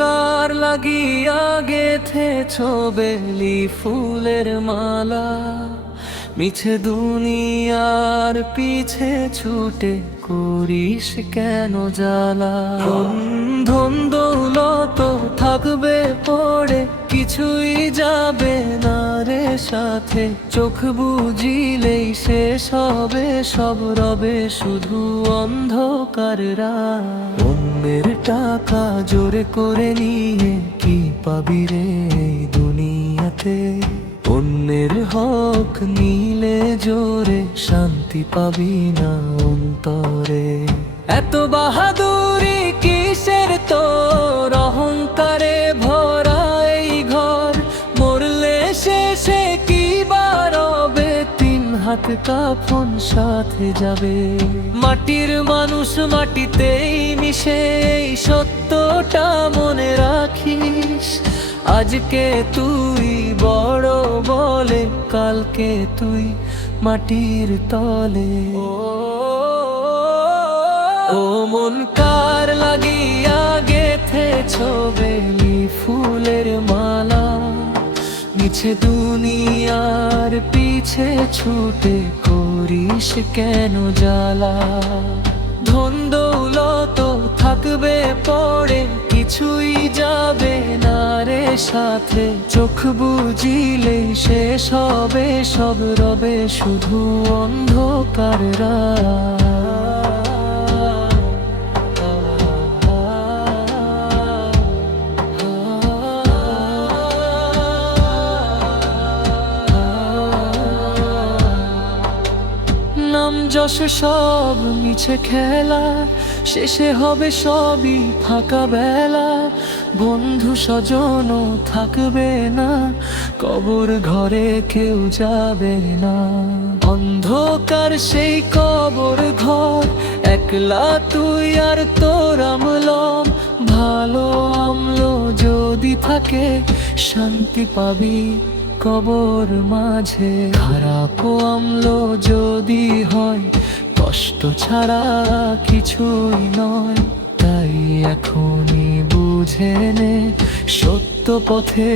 কার লাগিয়া গেথেছ বেলি ফুলের মালা, মিছে দুনিয়ার পিছে ছুটে করিস কেন জ্বালা। ধন দৌলত থাকবে পড়ে কিছুই যাবে না রে সাথে, চোখ বুঝিলেই শেষ হবে সব, রবে শুধু অন্ধকার রাত। অন্যের টাকা জোরে করে নিয়ে কি পাবি রে এই দুনিয়াতে, অন্যের হক নিলে জোরে শান্তি পাবি না অন্তরে। এত বাহাদুরি কিসের তোর, অহংকারে ভরা এই ঘর, মরলে শেষে কি বারবে, তিন হাত কাফন সাথে যাবে। মাটির মানুষ মাটিতেই মিশে, এই সত্যটা মনে রাখিস। আজকে তুই বড় বলে কালকে তুই মাটির তলে। ও মন কার লাগিয়া গেথেছ বেলি ফুলের মালা, মিছে দুনিয়ার পিছে ছুটে করিস কেন জ্বালা। ধন দৌলত থাকবে পড়ে কিছুই যাবে না রে সাথে, চোখ বুঝিলে শেষ হবে সব, রবে শুধু অন্ধকার রাত। নাম যশ সব মিছে খেলা, শেষে হবে সবই ফাঁকা বেলা। বন্ধু স্বজনও থাকবে না, কবর ঘরে কেউ যাবে না। অন্ধকার সেই কবর ঘর, একলা তুই আর তোর আমলম। ভালো আমল যদি থাকে শান্তি পাবি কবর মাঝে, খারাপ আমল যদি হয় কষ্ট ছাড়া কিছুই নয়। তাই এখনই বুঝে নে সত্য পথে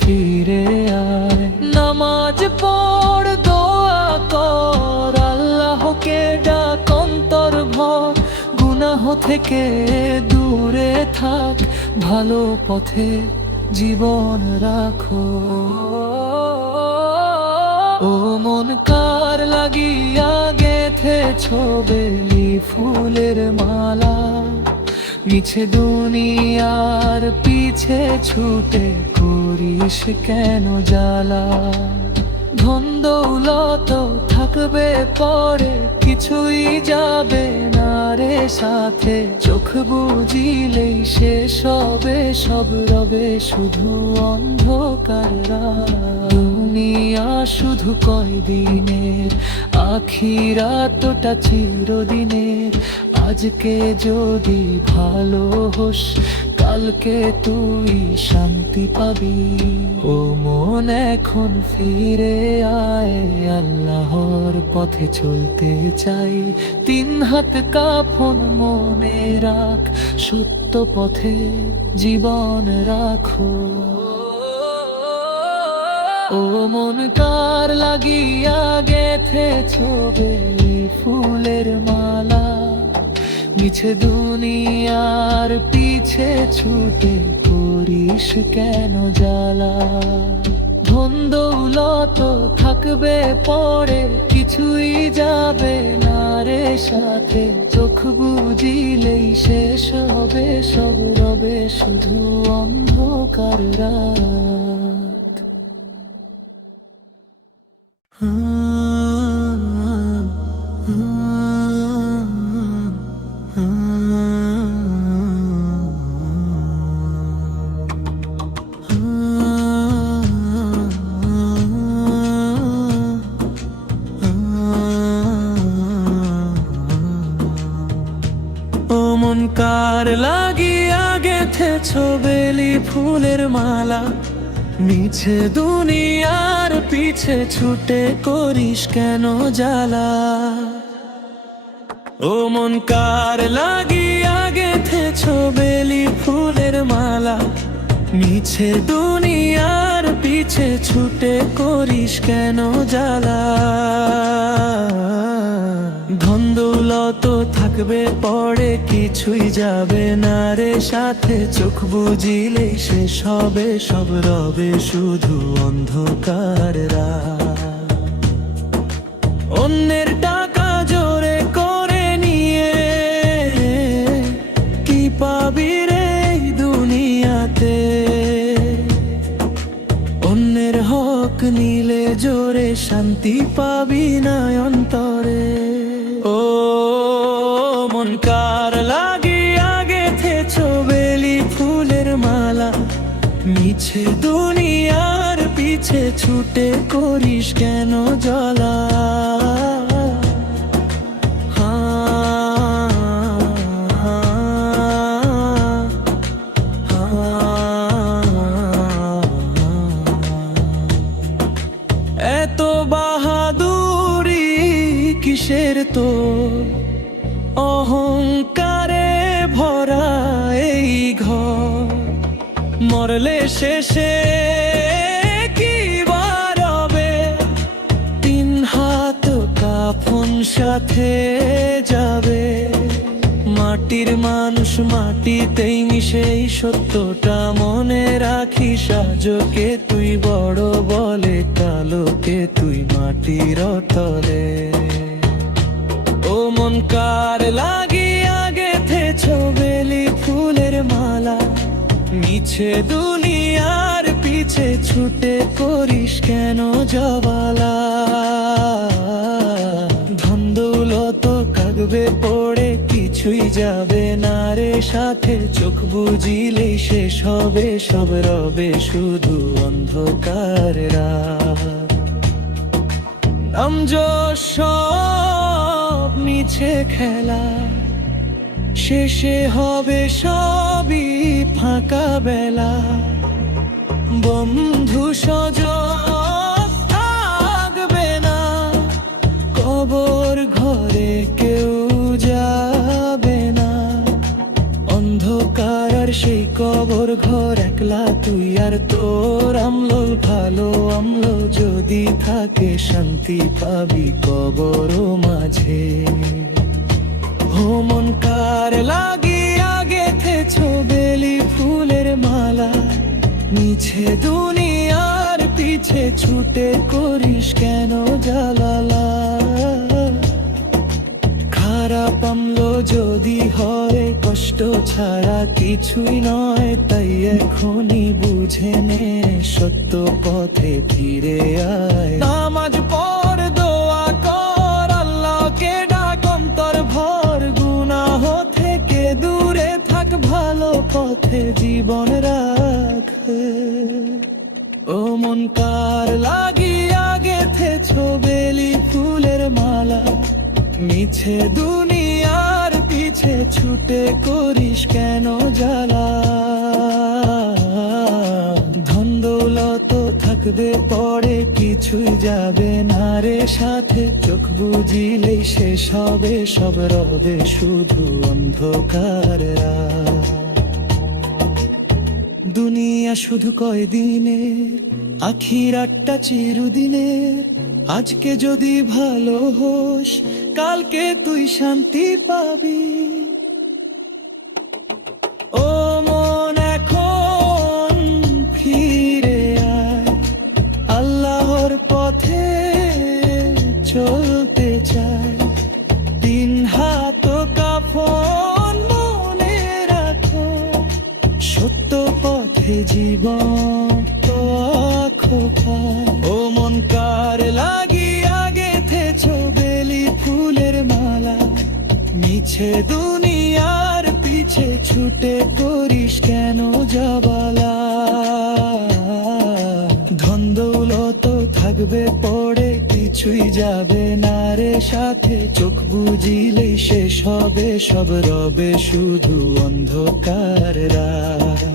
ফিরে আয়। নামাজ পড় দোয়া কর, আল্লাহকে ডাক অন্তর ভর, গুনাহ থেকে দূরে থাক, ভালো পথে জীবন রাখো। ও মন কার লাগিয়া গেথেছ বেলি ফুলের মালা, মিছে দুনিয়ার পিছে ছুটে করিস কেন জ্বালা। ধন দৌলত থাকবে পরে কিছুই যাবে না রে সাথে, চোখ বুঝিলেই শেষ হবে সব, রবে শুধু অন্ধকার রাত। দুনিয়া শুধু কয়দিনের, আখিরাতটা চিরদিনের। আজকে যদি ভালো হোস কালকে তুই শান্তি পাবি। ও মন এখন ফিরে আয়, আল্লাহর পথে চলতে চাই। তিন হাত কাফন মনে রাখ, সত্য পথে জীবন রাখো। ও মন কার লাগিয়া গেথেছ বেলি ফুলের মালা, মিছে দুনিয়ার পিছে ছুটে করিস কেন জ্বালা। ধন দৌলত থাকবে পড়ে কিছুই যাবে না রে সাথে, চোখ বুঝিলেই শেষ হবে সব, রবে শুধু অন্ধকার রাত। মন কার লাগিয়া গেথেছ বেলি ফুলের মালা, মিছে দুনিয়ার পিছে ছুটে করিস কেন জ্বালা। ও মন কার লাগিয়া গেথেছ গেথেছ বেলি ফুলের মালা, মিছে দুনিয়ার পিছে ছুটে করিস কেন জ্বালা। ধন দৌলত থাকবে পরে কিছুই যাবে না রে সাথে, চোখ বুঝিলেই শেষ হবে সব রবে শুধু অন্ধকার রাত। অন্যের টাকা জোরে করে নিয়ে কি পাবি রে এই দুনিয়াতে, অন্যের হক নিলে জোরে শান্তি পাবি না অন্তরে। ও মন কার লাগিয়া গেথেছ বেলি ফুলের মালা, মিছে দুনিয়ার পিছে ছুটে করিস কেন জ্বালা। এত বাহাদুরি কিসের তো, অহংকারে ভরা এই ঘর, মরলে শেষে কি বারবে, 3 হাত কাফন সাথে যাবে। মাটির মানুষ মাটিতেই মিশে এই সত্যটা মনে রাখিস, আজকে তুই বড় বলে কালোকে তুই মাটির তলে। ও মন কার লাগিয়া গেথেছ বেলি ফুলের মালা, মিছে দুনিয়ার পিছে ছুটে করিস কেন জ্বালা। ধন দৌলত কাগবে পড়ে কিছুই যাবে না রে সাথে, চোখ বুঝিলেই শেষ হবে সব রবে শুধু অন্ধকার রাত। নাম যশ সব মিছে খেলা, শেষে হবে সবই ফাঁকা বেলা। বন্ধু স্বজন থাকবে না, কবর ঘরে কেউ যাবে না। অন্ধকার আর সেই কবর ঘর, একলা তুই আর তোর আমল। ভালো আমল যদি থাকে শান্তি পাবি কবর মাঝে। ও মন কার লাগিয়া গেথেছ বেলি ফুলের মালা, মিছে দুনিয়ার পিছে ছুটে করিস কেন জ্বালা। খারাপ আমলো যদি হয় কষ্ট ছাড়া কিছুই নয়, তাই এখনই বুঝে নে সত্য পথে ফিরে আয়। নামাজ পড় দোয়া কর আল্লাহকে ডাক অন্তর ভর, গুনাহ থেকে দূরে থাক ভালো পথে জীবন রাখ। ও মন কার লাগিয়া গেথেছ বেলি ফুলের মালা, মিছে দুনিয়ার পিছে ছুটে করিস কেন জ্বালা। ধন দৌলত থাকবে পরে কিছুই যাবে না রে সাথে, চোখ বুঝিলেই শেষ হবে সব রবে শুধু অন্ধকার রাত। দুনিয়া শুধু কয়দিনের, আখিরাতটা চিরদিনের। আজকে যদি ভালো হোস কালকে তুই শান্তি পাবি। ও মন এখন ফিরে আয়, আল্লাহর পথে চলতে চাই। 3 হাত কাফন মনে রাখো, সত্য পথে জীবন তো খোপায়। ও মন কার লাগিয়া গেথেছ বেলি ফুলের মালা, মিছে দুনিয়ার পিছে ছুটে করিস কেন জ্বালা। ধন দৌলত থাকবে পড়ে কিছুই যাবে না রে সাথে, চোখ বুঝিলেই শেষ হবে সব রবে শুধু অন্ধকার রাত।